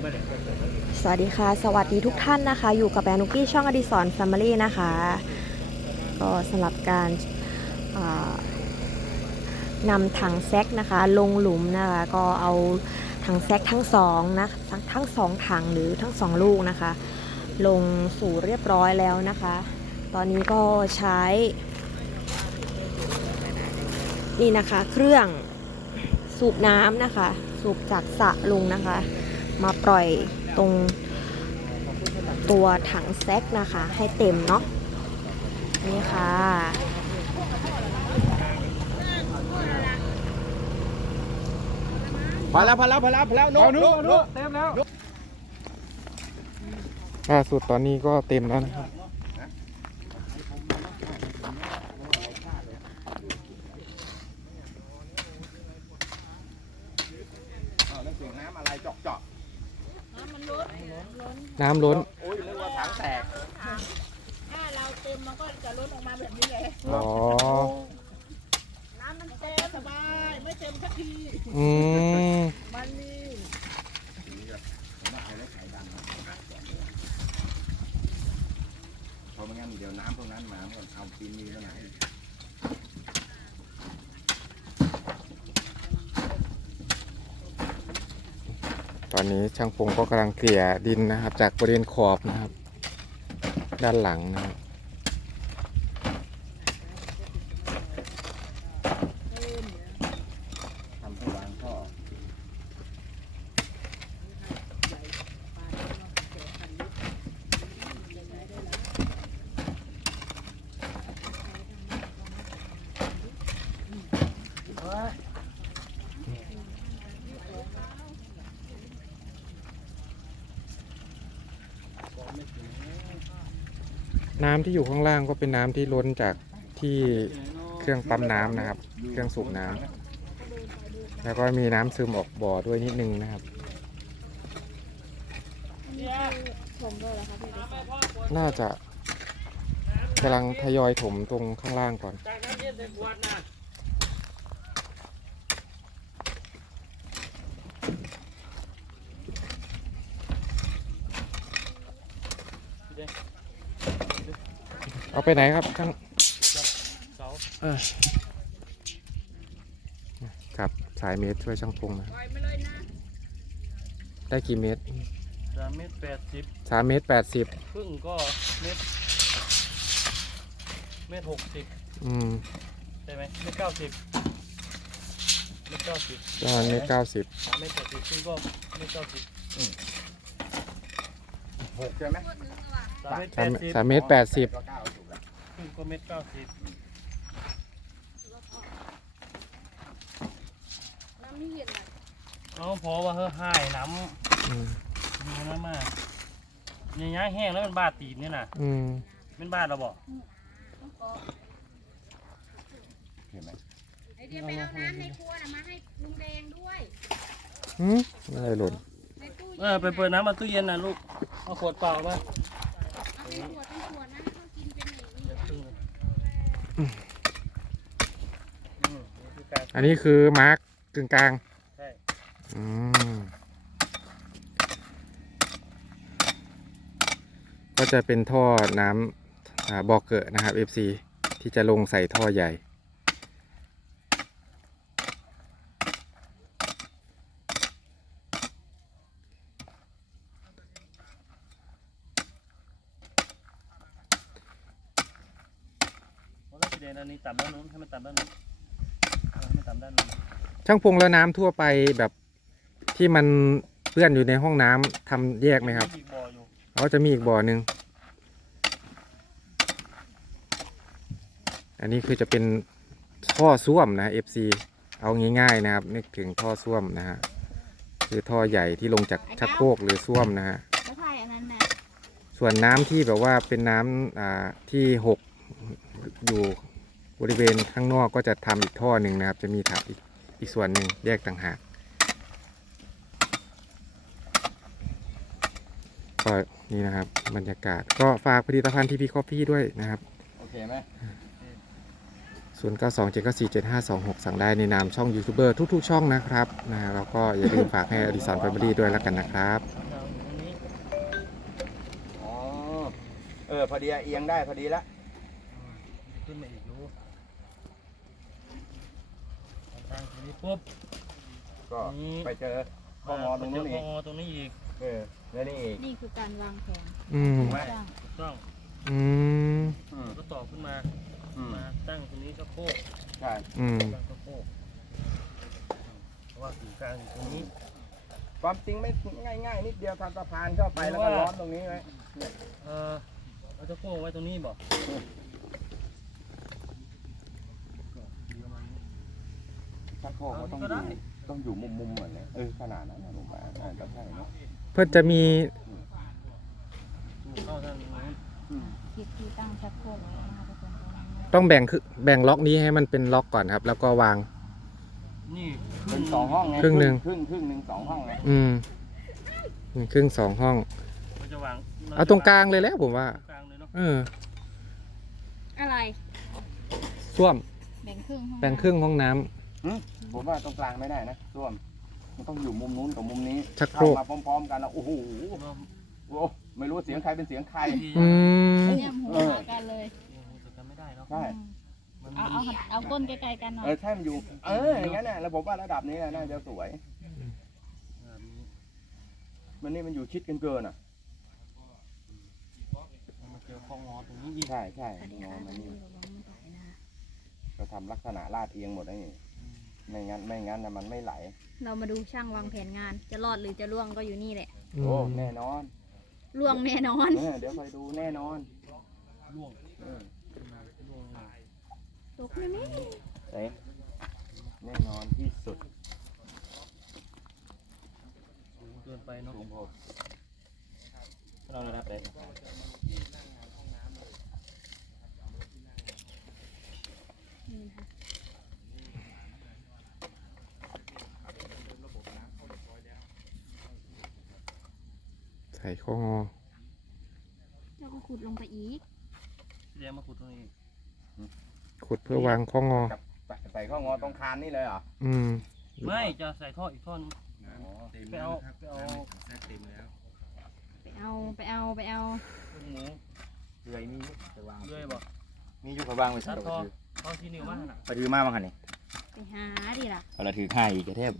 สวัสดีค่ะ สวัสดีทุกท่านนะคะ อยู่กับแบรนด์นุกกี้ช่องอดิสรแฟมิลี่นะคะ ก็สำหรับการนำถังแซกนะคะ ลงหลุมนะคะ ก็เอาถังแซกทั้งสองนะทั้งทั้งสองถังหรือทั้งสองลูกนะคะ ลงสู่เรียบร้อยแล้วนะคะ ตอนนี้ก็ใช้ นี่นะคะเครื่องสูบน้ำนะคะ สูบจากสระลงนะคะ มาปล่อยตรงตัวถังแซกนะคะ ให้เต็มเนาะนี่ค่ะพอแล้วพอแล้วพอแล้วพอแล้วนุ๊กนุ๊กนุ๊กเต็มแล้วล่าสุดตอนนี้ก็เต็มแล้วนะครับเอาแล้วเสียงน้ำอะไรเจาะเจาะ น้ำล้นโอ้ยนึกว่าถังแตกถ้าเราเต็มมันก็จะล้นออกมาแบบนี้เลยอ๋อน้ำมันเต็มสบายไม่เต็มสักทีอืม มันมี เพราะไม่งั้นเดี๋ยวน้ำตรงนั้นมามันเอาปีนมีปัญหาอีก ต อนนี้ช่างพงก็กำลังเกลี่ยดินนะครับ จากบริเวณขอบนะครับ ด้านหลังนะครับ ทำให้วางท่อ น้ำที่อยู่ข้างล่างก็เป็นน้ำที่ล้นจากที่เครื่องปั๊มน้ำนะครับ เครื่องสูบน้ำแล้วก็มีน้ำซึมออกบ่อด้วยนิดนึงนะครับน่าจะกำลังทยอยถมตรงข้างล่างก่อน จากน้นเย็นใส่ขวดนะ เอาไปไหนครับช่างเสาเออครับสายเมตรช่วยช่างพงนะปล่อยไปเลยนะได้กี่เมตรสามเมตรแปดสิบสามเมตรแปดสิบครึ่งก็เมตรเมตรหกสิบอืมใช่ไหมเมตรเก้าสิบเมตรเก้าสิบประมาณเมตรเก้าสิบสามเมตรแปดสิบครึ่งก็เมตรเก้าสิบหกใช่ไหมสามเมตรแปดสิบสามเมตรแปดสิบ รึ่งก็เมตรเก้าสิบน้ำไม่เย็นอะเอาพอว่าเฮ้อให้น้อืมำดูน้ำมาเนี่ยย้ายแห้งแล้วมันบาดตีนเนี่ยนะอืมเป็นบาดเราบอกเห็นไหมไอเดียไปเอาน้ำในครัวน่ะมาให้ลุงแดงด้วยอืมอะไรหล่นในตู้เอเย็อนไปเปิดน้ำมาตู้เย็นนะลูกเอาขวดเปล่ามาเอา อืมนี่คือการอันนี้คือมาร์กกึ่งกลางใช่อืมก็จะเป็นท่อน้ำอ่าบอกเกอะนะครับ FC ที่จะลงใส่ท่อใหญ่ เพราะถ้าสีแดงด้านนี้ต่ำด้านนู้นให้มันต่ำด้านนู้นเอาให้มันต่ำด้านนู้นช่างพงแล้วน้ำทั่วไปแบบที่มันเปื้อนอยู่ในห้องน้ำทำแยกไหมครับอีกบ่ออยู่เขาจะมีอีกบ่อหนึ่งอันนี้คือจะเป็นท่อส้วมนะ FC เอาง่ายๆนะครับ นึกถึงท่อส้วมนะฮะคือท่อใหญ่ที่ลงจากชักโครกหรือส้วมนะฮะ แล้วถ่ายอันนั้นนะส่วนน้ำที่แบบว่าเป็นน้ำอ่าที่หกอยู่ บริเวณข้างนอกก็จะทำอีกท่อหนึ่งนะครับ จะมีถับอีกอีกส่วนหนึ่งแยกต่างหากก็นี่นะครับ บรรยากาศก็ฝากผลิตภัณฑ์ทีพีคอฟฟี่ด้วยนะครับโอเคไหมศูนย์เก้าสองเจ็ดเก้าสี่เจ็ดห้าสองหกสั่งได้ในนามช่องยูทูบเบอร์ทุก ๆ ช่องนะครับนะแล้วก็อย่าลืมฝากให้อดิสันแฟมิลี่ด้วยแล้วกันนะครับ อ๋อ เออ พอดีเอียงได้พอดีละ ขึ้นมาอีกรู้ ตั้งตรงนี้ปุ๊บ ก็นี่ ไปเจอข้องอตรงนู้นเจอีอกข้องอตรงนี้อีกเออแล้วนี่อีกนี่คือการวางแผนอืมถูกไหมสร้างถูกต้องอืมอืมก็ต่อขึ้นมา อืมมาตั้งตรงนี้ก็โคกใช่อืมตั้งก็โคกเพราะว่าศูนย์กลางอยู่ตรงนี้ ความจริงไม่ง่ายๆนิดเดียวทำสะพานเข้าไปแล้วก็ล้อมตรงนี้ไว้เออเราจะโคกไว้ตรงนี้บอก ชักโครกก็ต้องอยู่ต้องอยู่มุมๆเหมือนเลยเออขนาดนั้นนะผมว่าน่าจะใช่เนาะเพื่อจะมีถูกเข้าทางนู้นอืมคิดที่ตั้งชักโครกไว้นะคะทุกคนตรงนั้นต้องแบ่งคือแบ่งล็อกนี้ให้มันเป็นล็อกก่อนครับ แล้วก็วาง นี่เป็นสองห้องไงครึ่งหนึ่ง ครึ่งครึ่งหนึ่งสองห้องไงอืมมีครึ่งสองห้อง เราจะวางเอาตรงกลางเลยแล้วผมว่า ตรงกลางเลยเนาะเอออะไร ส้วมแบ่งครึ่งห้อแบ่งครึ่งห้องน้ำ ผมว่าตรงกลางไม่ได้นะร่วม มันต้องอยู่มุมนู้นกับมุมนี้ชักโครเข้ากมาพร้อม ๆ กันแล้วโอ้โหเนาะโอ้ไม่รู้เสียงใครเป็นเสียงใครที่อืมเนี่ยหูหากันเลยยังคงจะกันไม่ได้เนาะใช่อืมมันเอาเอาเอาก้นใกล้ๆกันหน่อเอยอถ้ามันอยู่ เอออย่างนั้นน่ะแล้วผมว่าระดับนี้น่าจะสวยแบบนี้มันนี่มันอยู่ชิดกันเกินอะ มาเจอข้องอตรงนี้อีกใช่ใช่งอมันนี่เราทำลักษณะลาดเอียงหมดนะนี่ ไม่งั้นไม่งั้นนะมันไม่ไหล เรามาดูช่างวางแผนงาน จะรอดหรือจะล่วงก็อยู่นี่แหละอืโอ้มแน่นอนล่วงแน่นอน เออเดี๋ยวคอยดูแน่นอนล่วงเออล่วงเลยตกเลยไหมเอ๊ะแน่นอนที่สุดสูงเกินไปเนาะลุงพลเราระดับไหนนี่ค่ะ ใส่ข้องอแล้วก็ขุดลงไปอีกเรียกมาขุดตรงนี้ขุดเพื่อวางข้องอกับใส่ใส่ข้องอตรงคานนี่เลยเหรออืม ไม่จะใส่ท่ออีกท่อนงอ๋อไปเอาไปเอาไปเอาไปเอาไปเอาลูกหมูเดือยมีไปวางเรื่อยบอกมีอยู่กับวางไว้ชัสัดกท่อท่อที่นิ้วมากน่ะไปถือมาบ้างคันนี่ไปหาดิล่ะเราถือค่ายอีกแทบ